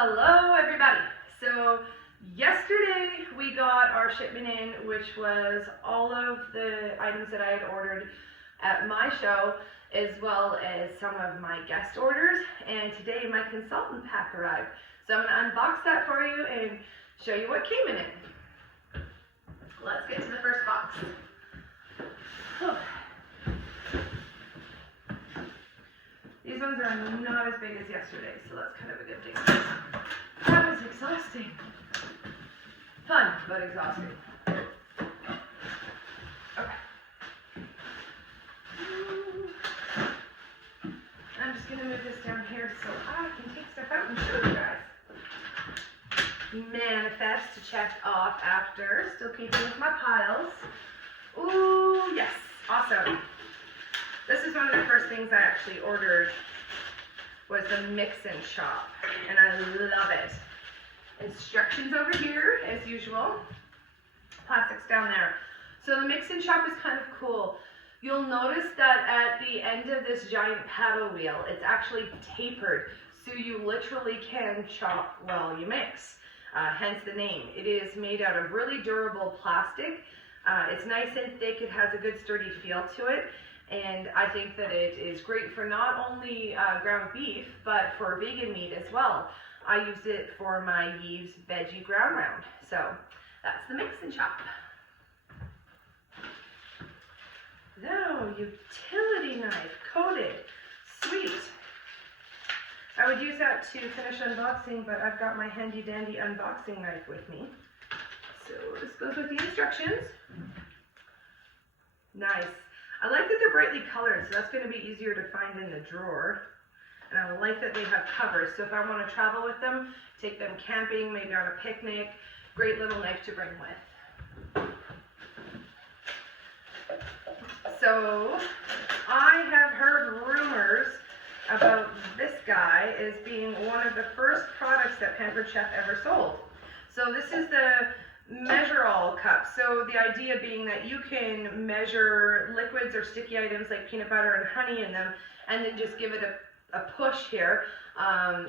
Hello everybody. So yesterday we got our shipment in, which was all of the items that I had ordered at my show, as well as some of my guest orders, and today my consultant pack arrived. So I'm going to unbox that for you and show you what came in it. Let's get to the first box. These ones are not as big as yesterday, so that's kind of a good thing. That was exhausting. Fun, but exhausting. Okay. I'm just going to move this down here so I can take stuff out and show you guys. Manifest to check off after. Still keeping with my piles. Ooh, yes. Awesome. This is one of the first things I actually ordered, was the mix and shop, and I love it. Instructions over here, as usual. Plastics down there. So the mix and shop is kind of cool. You'll notice that at the end of this giant paddle wheel, it's actually tapered, so you literally can chop while you mix, hence the name. It is made out of really durable plastic. It's nice and thick, it has a good sturdy feel to it. And I think that it is great for not only ground beef, but for vegan meat as well. I use it for my Yves veggie ground round. So that's the mix and chop. Now, utility knife, coated, sweet. I would use that to finish unboxing, but I've got my handy dandy unboxing knife with me. So this goes with the instructions. Nice. I like that they're brightly colored, so that's going to be easier to find in the drawer. And I like that they have covers, so if I want to travel with them, take them camping, maybe on a picnic, great little knife to bring with. So, I have heard rumors about this guy as being one of the first products that Pampered Chef ever sold. So this is the measure-all cup. So the idea being that you can measure liquids or sticky items like peanut butter and honey in them, and then just give it a push here.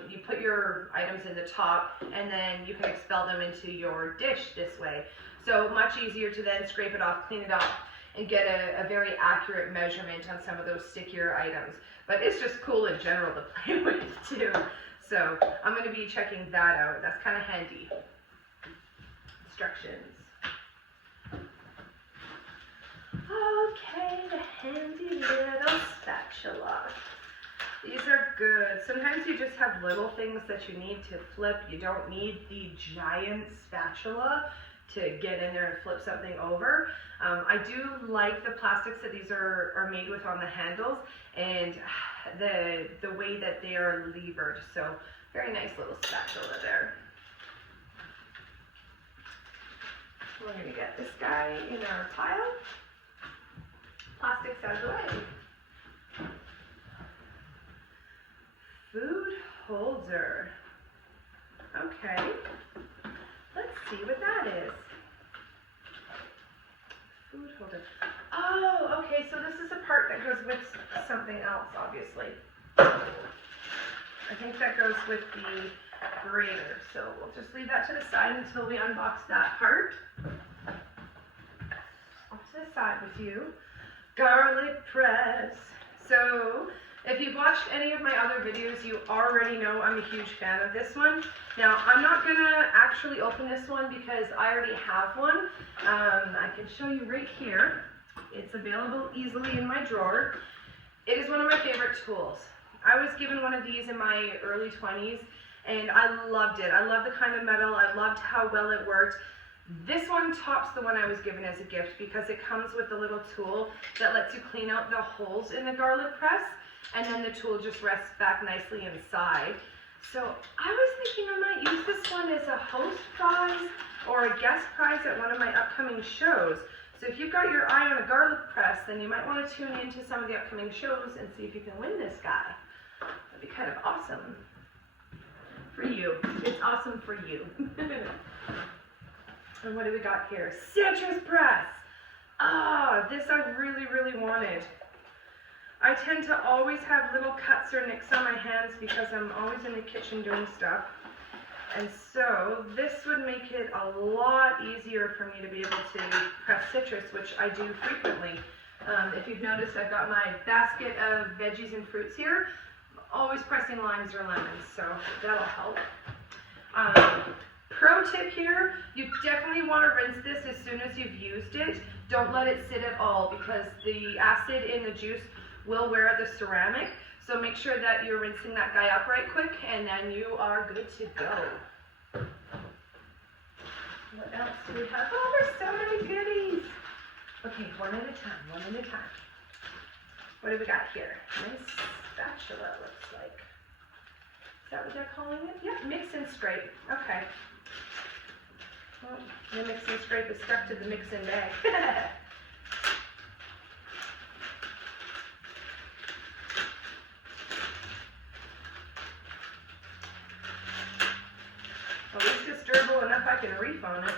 You put your items in the top, and then you can expel them into your dish this way. So much easier to then scrape it off, clean it up, and get a very accurate measurement on some of those stickier items. But it's just cool in general to play with too. So I'm going to be checking that out. That's kind of handy. Instructions. Okay, the handy little spatula. These are good. Sometimes you just have little things that you need to flip. You don't need the giant spatula to get in there and flip something over. I do like the plastics that these are made with on the handles, and the way that they are levered. So very nice little spatula there. We're going to get this guy in our pile. Plastics out of the way. Food holder. Okay. Let's see what that is. Food holder. Oh, okay, so this is a part that goes with something else, obviously. I think that goes with the grater, so we'll just leave that to the side until we unbox that part. Off to the side with you. Garlic press. So if you've watched any of my other videos, you already know I'm a huge fan of this one. Now, I'm not going to actually open this one because I already have one. I can show you right here. It's available easily in my drawer. It is one of my favorite tools. I was given one of these in my early 20s, and I loved it. I love the kind of metal. I loved how well it worked. This one tops the one I was given as a gift because it comes with a little tool that lets you clean out the holes in the garlic press, and then the tool just rests back nicely inside. So I was thinking I might use this one as a host prize or a guest prize at one of my upcoming shows. So if you've got your eye on a garlic press, then you might want to tune into some of the upcoming shows and see if you can win this guy. That'd be kind of awesome for you. It's awesome for you. And what do we got here? Citrus press. Ah, this I really, really wanted. I tend to always have little cuts or nicks on my hands because I'm always in the kitchen doing stuff. And so this would make it a lot easier for me to be able to press citrus, which I do frequently. If you've noticed, I've got my basket of veggies and fruits here. Always pressing limes or lemons, so that'll help. Pro tip here, you definitely want to rinse this as soon as you've used it. Don't let it sit at all because the acid in the juice will wear the ceramic. So make sure that you're rinsing that guy up right quick and then you are good to go. What else do we have? Oh, there's so many goodies. Okay, one at a time, one at a time. What do we got here? Nice spatula, looks like. Is that what they're calling it? Yeah, mix and scrape. Okay. Well, the mix and scrape is stuck to the mix and bag. At least it's durable enough I can reef on it.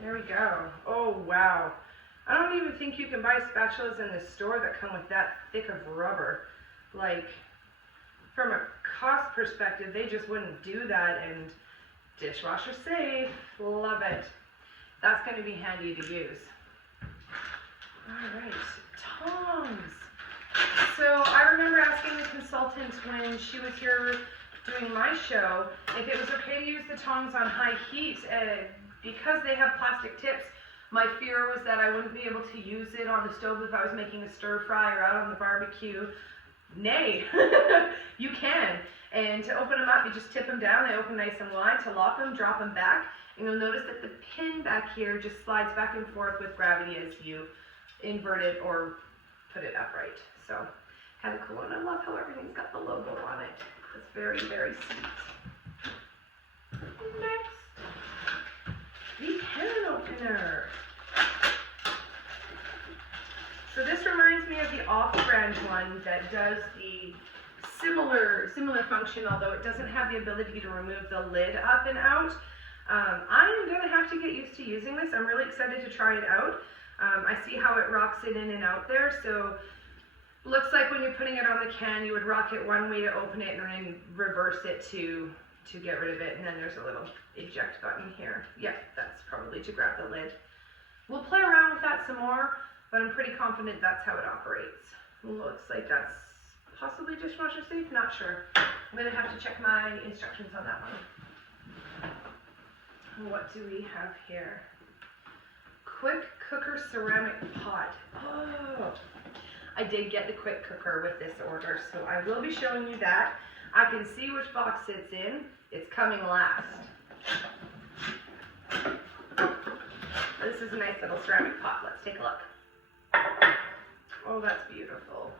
There we go. Oh, wow. I don't even think you can buy spatulas in the store that come with that thick of rubber. Like, from a cost perspective, they just wouldn't do that, and dishwasher safe. Love it. That's going to be handy to use. All right, tongs. So I remember asking the consultant when she was here doing my show if it was okay to use the tongs on high heat. Because they have plastic tips, my fear was that I wouldn't be able to use it on the stove if I was making a stir fry or out on the barbecue. Nay, you can. And to open them up, you just tip them down. They open nice and wide. To lock them, drop them back. And you'll notice that the pin back here just slides back and forth with gravity as you invert it or put it upright. So kind of cool. And I love how everything's got the logo on it. It's very, very sweet. Next, the can opener. So this reminds me of the off-brand one that does the similar function, although it doesn't have the ability to remove the lid up and out. I'm going to have to get used to using this. I'm really excited to try it out. I see how it rocks it in and out there. So looks like when you're putting it on the can, you would rock it one way to open it and then reverse it to get rid of it. And then there's a little eject button here. Yeah, that's probably to grab the lid. We'll play around with that some more, but I'm pretty confident that's how it operates. Looks like that's possibly dishwasher safe, not sure. I'm gonna have to check my instructions on that one. What do we have here? Quick cooker ceramic pot. Oh, I did get the quick cooker with this order, so I will be showing you that. I can see which box it's in. It's coming last. This is a nice little ceramic pot. Let's take a look. Oh, that's beautiful.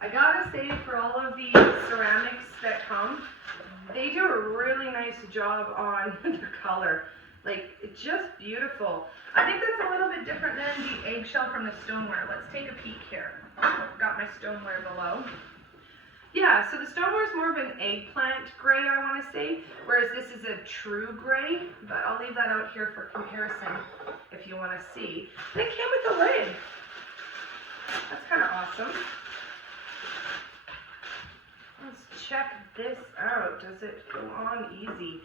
I gotta say, for all of the ceramics that come, they do a really nice job on the color. Like, it's just beautiful. I think that's a little bit different than the eggshell from the stoneware. Let's take a peek here. I've got my stoneware below. Yeah, so the stoneware is more of an eggplant gray, I want to say, whereas this is a true gray, but I'll leave that out here for comparison if you want to see. And it came with a lid. That's kind of awesome. Let's check this out. Does it go on easy?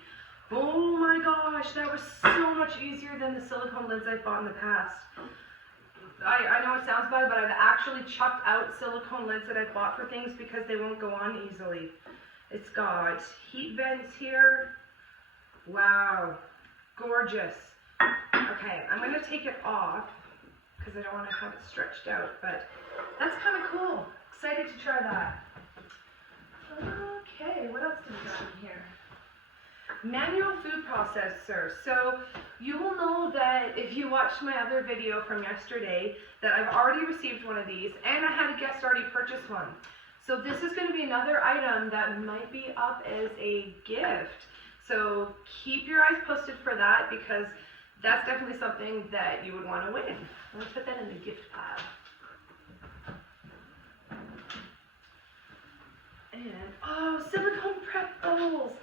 Oh my gosh, that was so much easier than the silicone lids I've bought in the past. I know it sounds bad, but I've actually chucked out silicone lids that I've bought for things because they won't go on easily. It's got heat vents here. Wow, gorgeous. Okay, I'm going to take it off because I don't want to have it stretched out, but that's kind of cool. Excited to try that. Okay, what else do we got in here? Manual food processor. So you will know that if you watched my other video from yesterday that I've already received one of these and I had a guest already purchase one. So this is going to be another item that might be up as a gift. So keep your eyes posted for that because that's definitely something that you would want to win. Let's put that in the gift pile. And, oh, silicone prep bowls.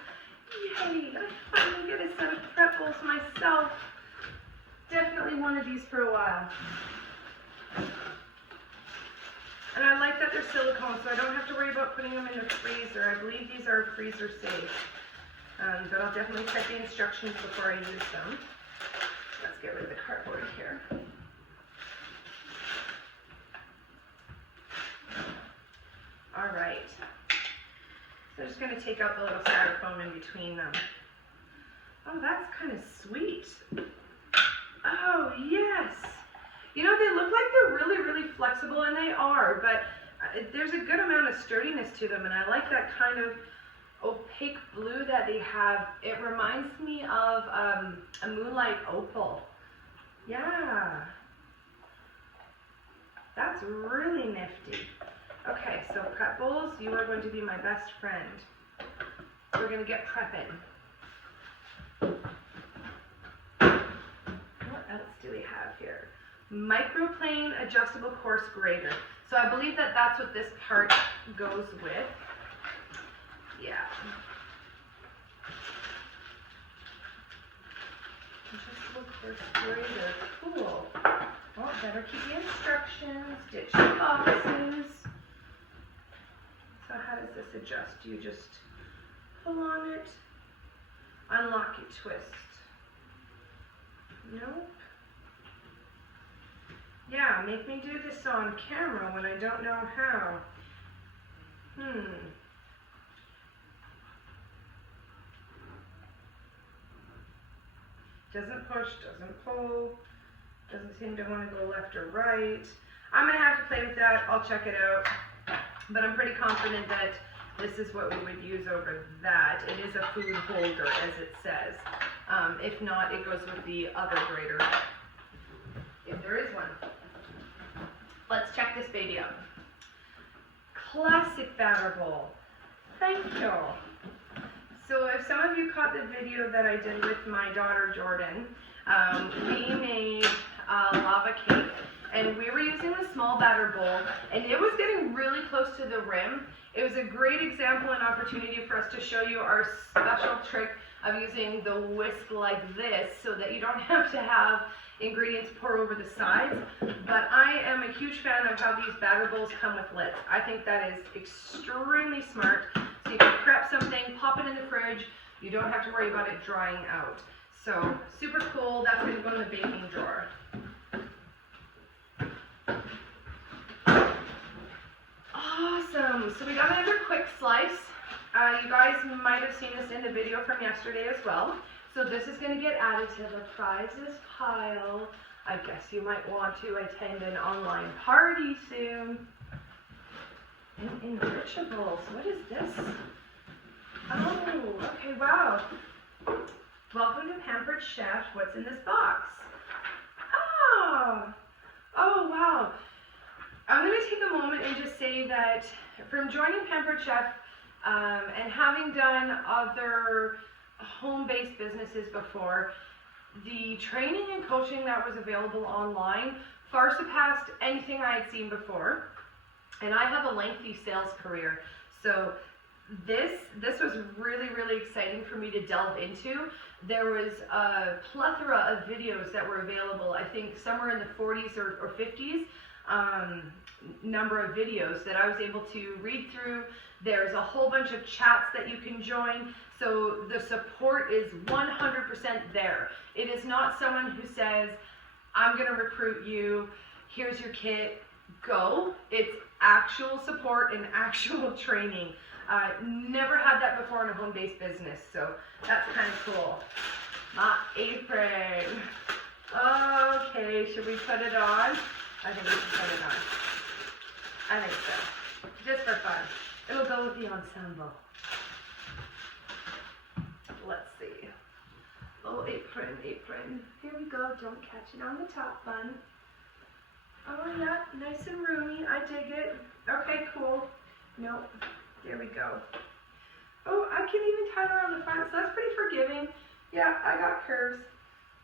Yay, I finally get a set of prep bowls myself. Definitely wanted these for a while. And I like that they're silicone, so I don't have to worry about putting them in the freezer. I believe these are freezer safe. But I'll definitely check the instructions before I use them. Let's get rid of the cardboard here. All right. So I'm just going to take out the little styrofoam in between them. Oh, that's kind of sweet. Oh, yes. You know, they look like they're really, really flexible, and they are, but there's a good amount of sturdiness to them, and I like that kind of opaque blue that they have. It reminds me of a moonlight opal. Yeah. That's really nifty. Okay, so prep bowls, you are going to be my best friend. We're going to get prepping. What else do we have here? Microplane adjustable coarse grater. So I believe that that's what this part goes with. Yeah. Adjustable coarse grater. Cool. Well, better keep the instructions. Ditch the boxes. So how does this adjust? Do you just pull on it? Unlock it, twist. Nope. Yeah, make me do this on camera when I don't know how. Doesn't push, doesn't pull, doesn't seem to want to go left or right. I'm going to have to play with that. I'll check it out. But I'm pretty confident that this is what we would use over that. It is a food holder, as it says. If not, it goes with the other grater, if there is one. Let's check this baby out. Classic batter bowl. Thank you. So if some of you caught the video that I did with my daughter Jordan, we made a lava cake, and we were using a small batter bowl, and it was getting really close to the rim. It was a great example and opportunity for us to show you our special trick of using the whisk like this so that you don't have to have ingredients pour over the sides. But I am a huge fan of how these batter bowls come with lids. I think that is extremely smart. So you can prep something, pop it in the fridge. You don't have to worry about it drying out. So super cool. That's going to go in the baking drawer. Awesome. So we got another quick slice. You guys might have seen this in the video from yesterday as well. So this is going to get added to the prizes pile. I guess you might want to attend an online party soon. And enrichables. What is this? Oh, okay, wow. Welcome to Pampered Chef. What's in this box? Oh, wow. I'm going to take a moment and just say that from joining Pampered Chef and having done other home-based businesses before, the training and coaching that was available online far surpassed anything I had seen before. And I have a lengthy sales career, so this was really, really exciting for me to delve into. There was a plethora of videos that were available, I think somewhere in the 40s or 50s, number of videos that I was able to read through. There's a whole bunch of chats that you can join, so the support is 100% there. It is not someone who says, I'm going to recruit you, here's your kit, go. It's actual support and actual training. Never had that before in a home-based business, so that's kind of cool. My apron. Okay, should we put it on? I think we should put it on. I think so. Just for fun. It'll go with the ensemble. Let's see. Oh, apron, apron. Here we go. Don't catch it on the top bun. Oh, yeah, nice and roomy. I dig it. Okay, cool. Nope. There we go. Oh, I can even tie it around the front, so that's pretty forgiving. Yeah, I got curves,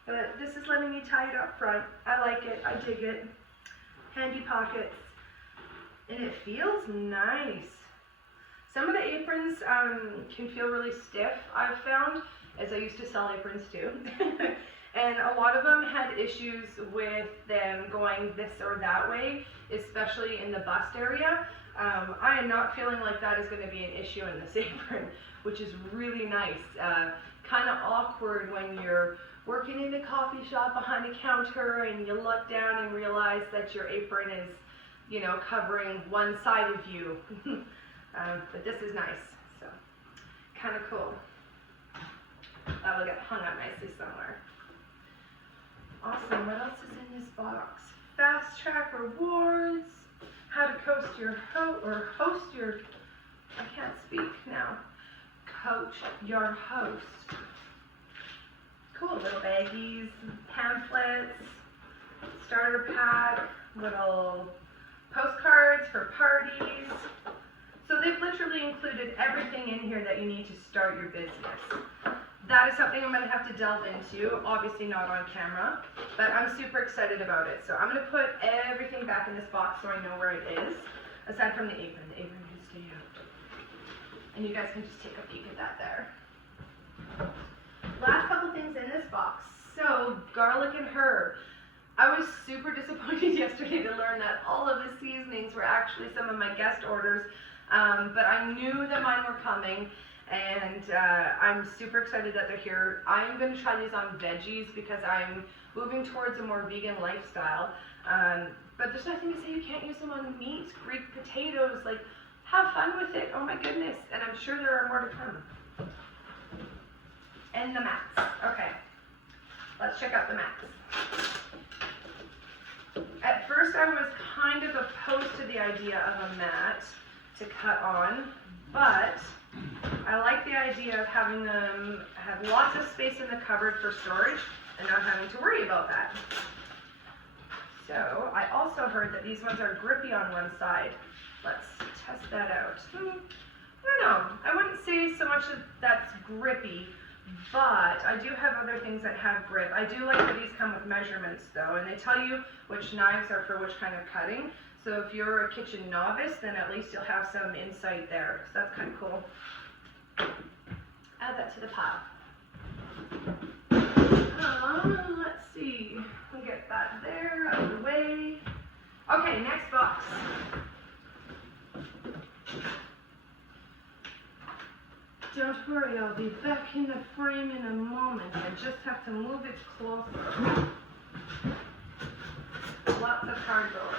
but this is letting me tie it up front. I like it. I dig it. Handy pockets. And it feels nice. Some of the aprons can feel really stiff, I've found, as I used to sell aprons too. And a lot of them had issues with them going this or that way, especially in the bust area. I am not feeling like that is going to be an issue in this apron. which is really nice. Kind of awkward when you're working in a coffee shop behind a counter and you look down and realize that your apron is, you know, covering one side of you. But this is nice, so kind of cool. That'll get hung up nicely somewhere. Awesome. What else is in this box? Fast track rewards. How to host your I can't speak now. Coach your host. Cool little baggies, pamphlets, starter pack, little postcards for parties. So they've literally included everything in here that you need to start your business. That is something I'm going to have to delve into, obviously not on camera, but I'm super excited about it. So I'm going to put everything back in this box so I know where it is, aside from the apron. The apron can stay out. And you guys can just take a peek at that there. Last couple things in this box. So, garlic and herb. I was super disappointed yesterday to learn that all of the seasonings were actually some of my guest orders, but I knew that mine were coming, and I'm super excited that they're here. I'm going to try these on veggies because I'm moving towards a more vegan lifestyle, but there's nothing to say you can't use them on meat, Greek potatoes, like, have fun with it. Oh my goodness, and I'm sure there are more to come. And the mats. Okay, let's check out the mats. At first I was kind of opposed to the idea of a mat to cut on, but I like the idea of having them have lots of space in the cupboard for storage and not having to worry about that. So I also heard that these ones are grippy on one side. Let's test that out. I don't know. I wouldn't say so much that that's grippy, but I do have other things that have grip. I do like that these come with measurements though, and they tell you which knives are for which kind of cutting. So if you're a kitchen novice, then at least you'll have some insight there. So that's kind of cool. Add that to the pile. Let's see. We'll get that there out of the way. Okay, next box. Don't worry, I'll be back in the frame in a moment. I just have to move it closer. Lots of cardboard.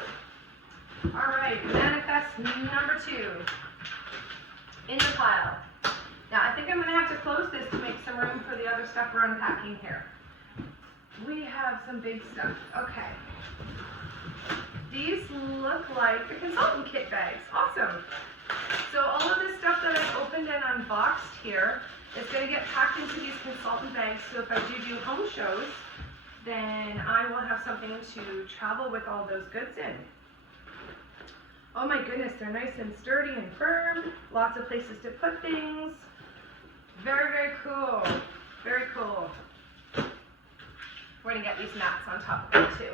Alright, manifest number 2 in the pile. Now I think I'm going to have to close this to make some room for the other stuff we're unpacking here. We have some big stuff. Okay. These look like the consultant kit bags. Awesome. So all of this stuff that I've opened and unboxed here is going to get packed into these consultant bags, so if I do home shows, then I will have something to travel with all those goods in. Oh my goodness, they're nice and sturdy and firm, lots of places to put things. Very, very cool. Very cool. We're going to get these mats on top of it too.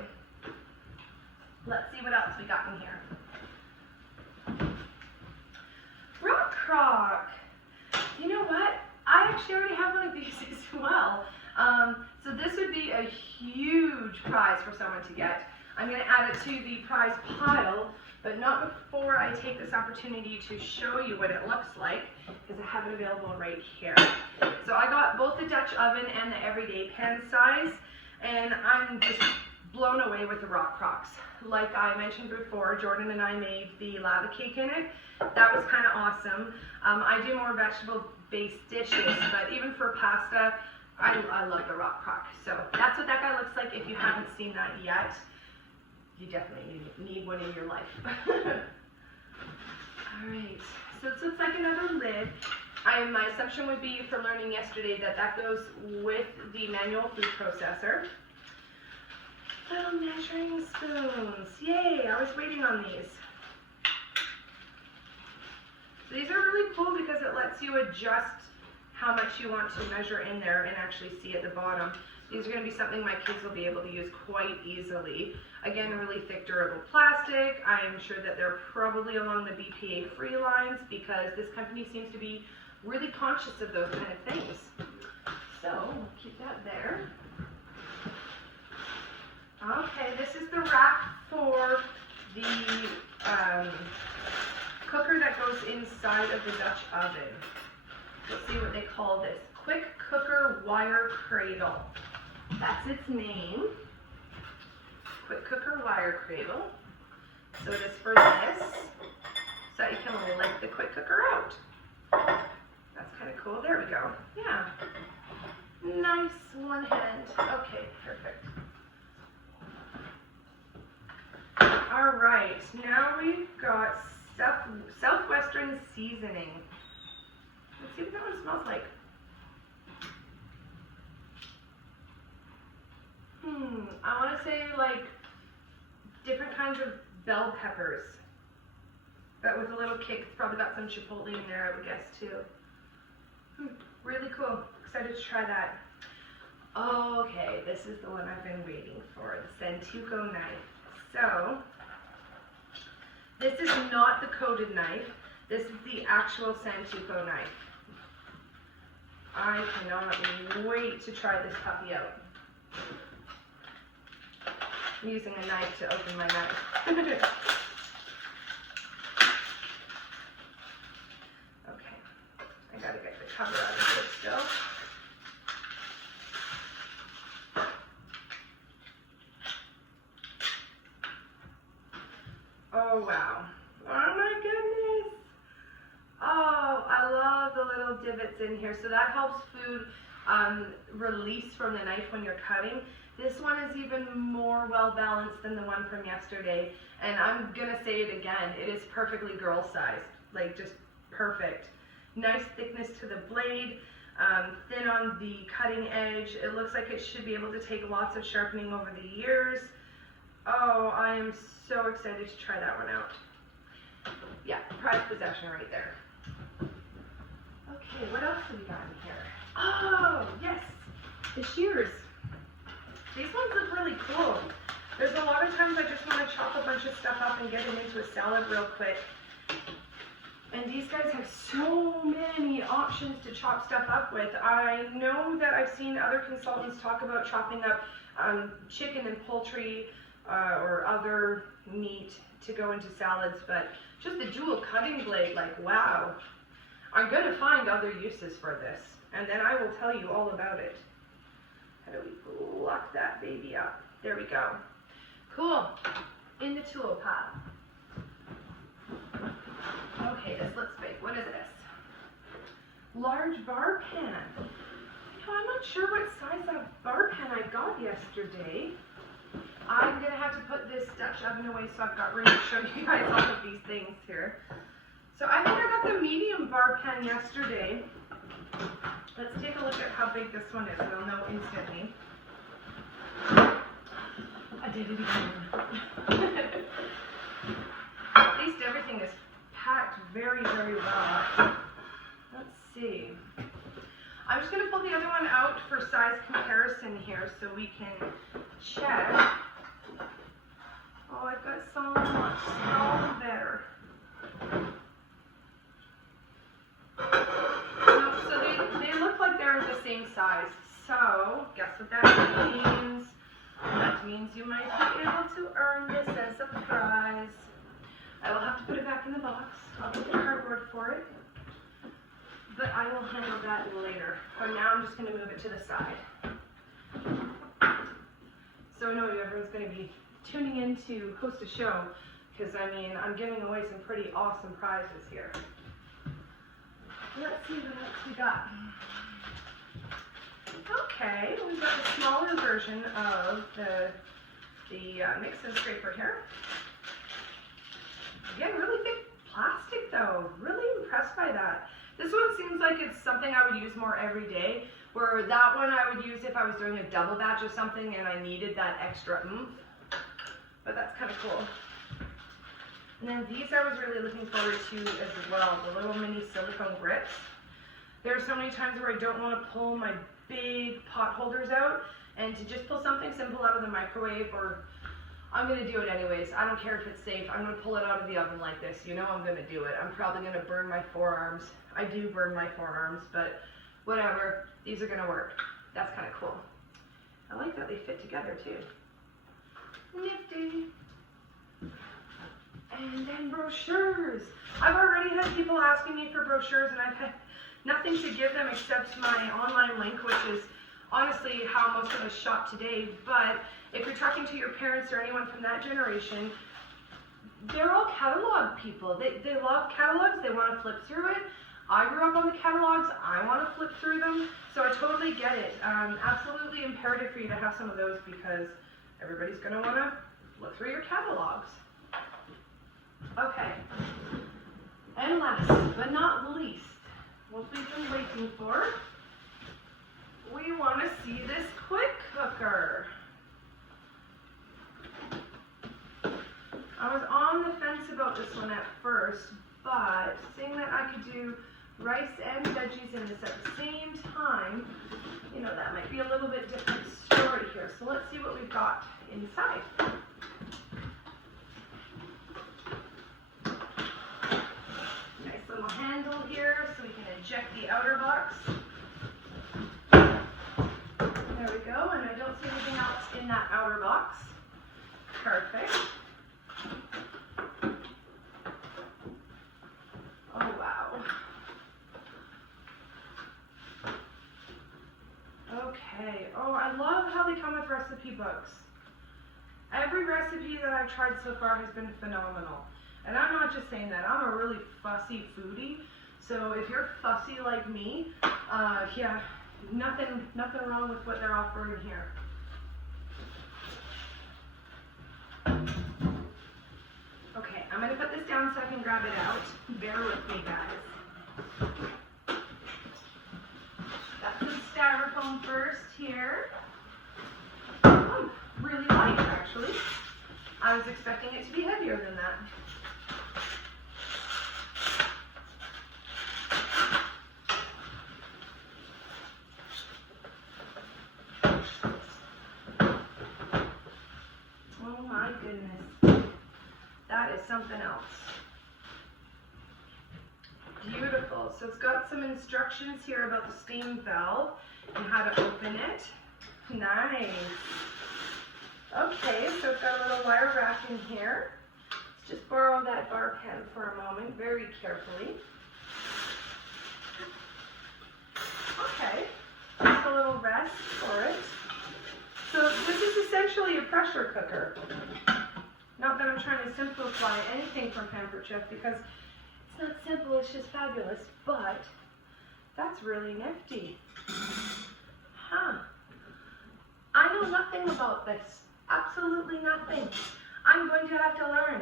Let's see what else we got in here. Rock Crock. You know what? I actually already have one of these as well. So this would be a huge prize for someone to get. I'm going to add it to the prize pile, but not before I take this opportunity to show you what it looks like, because I have it available right here. So I got both the Dutch oven and the everyday pan size, and I'm just blown away with the Rock Crocks. Like I mentioned before, Jordan and I made the lava cake in it. That was kind of awesome. I do more vegetable-based dishes, but even for pasta, I love the Rock Crock. So that's what that guy looks like. If you haven't seen that yet, you definitely need one in your life. Alright, so this looks like another lid. My assumption would be, for learning yesterday, that goes with the manual food processor. Little measuring spoons. Yay, I was waiting on these. So these are really cool because it lets you adjust how much you want to measure in there and actually see at the bottom. These are going to be something my kids will be able to use quite easily. Again, really thick, durable plastic. I am sure that they're probably along the BPA-free lines because this company seems to be really conscious of those kind of things. So, we'll keep that there. Okay, this is the rack for the cooker that goes inside of the Dutch oven. Let's see what they call this. Quick Cooker Wire Cradle. That's its name. Quick Cooker Wire Cradle. So it is for this. So you can only let the quick cooker out. That's kind of cool. There we go. Yeah. Nice one hand. Okay, perfect. All right, now we've got Southwestern seasoning. Let's see what that one smells like. I want to say like different kinds of bell peppers, but with a little kick. It's probably got some chipotle in there, I would guess too. Really cool. Excited to try that. Okay, this is the one I've been waiting for, the Santoku knife. So, this is not the coated knife. This is the actual Santoku knife. I cannot wait to try this puppy out. I'm using a knife to open my knife. Okay, I gotta get the cover out of it still. Oh wow. Oh my goodness. Oh, I love the little divots in here. So that helps food release from the knife when you're cutting. This one is even more well balanced than the one from yesterday. And I'm gonna say it again, it is perfectly girl sized. Like just perfect. Nice thickness to the blade, thin on the cutting edge. It looks like it should be able to take lots of sharpening over the years. Oh, I am so excited to try that one out. Yeah, prized possession right there. Okay, what else do we got in here? Oh, yes, the shears. These ones look really cool. There's a lot of times I just want to chop a bunch of stuff up and get it into a salad real quick. And these guys have so many options to chop stuff up with. I know that I've seen other consultants talk about chopping up chicken and poultry or other meat to go into salads, but just the dual cutting blade, like wow. I'm going to find other uses for this, and then I will tell you all about it. How do we lock that baby up? There we go. Cool. In the tool pile. Okay, this looks big. What is this? Large bar pan. You know, I'm not sure what size of bar pan I got yesterday. I'm going to have to put this Dutch oven away so I've got room to show you guys all of these things here. So I think I got the medium bar pan yesterday. Let's take a look at how big this one is. We'll know instantly. I did it again. At least everything is packed very, very well. Let's see. I'm just going to pull the other one out for size comparison here so we can check. Oh, I've got so much smaller there. No, so they look like they're the same size. So, guess what that means? That means you might be able to earn this as a prize. I will have to put it back in the box. I'll get the cardboard for it. But I will handle that later. For now, I'm just going to move it to the side. So I know everyone's going to be tuning in to host a show, because I mean, I'm giving away some pretty awesome prizes here. Let's see what else we got. Okay, we've got the smaller version of the mix and scraper here. Again, really thick plastic though. Really impressed by that. This one seems like it's something I would use more every day, where that one I would use if I was doing a double batch of something and I needed that extra oomph. But that's kind of cool. And then these I was really looking forward to as well, the little mini silicone grips. There are so many times where I don't want to pull my big pot holders out, and to just pull something simple out of the microwave, or I'm going to do it anyways. I don't care if it's safe. I'm going to pull it out of the oven like this. You know I'm going to do it. I'm probably going to burn my forearms. I do burn my forearms, but whatever. These are going to work. That's kind of cool. I like that they fit together too. Nifty. And then brochures. I've already had people asking me for brochures, and I've had nothing to give them except my online link, which is honestly how most of us shop today. But if you're talking to your parents or anyone from that generation, they're all catalog people. They love catalogs. They want to flip through it. I grew up on the catalogs. I want to flip through them. So I totally get it. Absolutely imperative for you to have some of those because everybody's going to want to look through your catalogs. Okay. And last but not least, what we've been waiting for, we want to see this quick cooker. I was on the fence about this one at first, but seeing that I could do rice and veggies in this at the same time, you know, that might be a little bit different story here. So let's see what we've got inside. Nice little handle here so we can eject the outer box. There we go, and I don't see anything else in that outer box. Perfect. Oh, wow. Okay. Oh, I love how they come with recipe books. Every recipe that I've tried so far has been phenomenal. And I'm not just saying that. I'm a really fussy foodie. So if you're fussy like me, yeah, nothing wrong with what they're offering here. Okay, I'm going to put this down so I can grab it out. Bear with me, guys. Got some styrofoam first here. Oh, really light, actually. I was expecting it to be heavier than that. Oh my goodness. That is something else. Beautiful. So it's got some instructions here about the steam valve and how to open it. Nice. Okay, so it's got a little wire rack in here. Let's just borrow that bar pen for a moment, very carefully. Okay, just a little rest for it. So this is essentially a pressure cooker. Not that I'm trying to simplify anything from Pampered Chef because it's not simple, it's just fabulous, but that's really nifty. Huh. I know nothing about this. Absolutely nothing. I'm going to have to learn.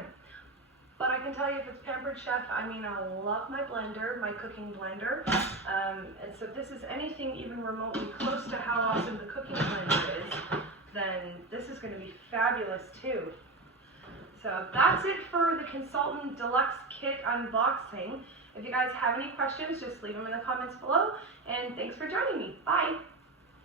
But I can tell you if it's Pampered Chef, I mean, I love my blender, my cooking blender. And so if this is anything even remotely close to how awesome the cooking blender is, then this is going to be fabulous too. So that's it for the Consultant Deluxe Kit unboxing. If you guys have any questions, just leave them in the comments below. And thanks for joining me. Bye.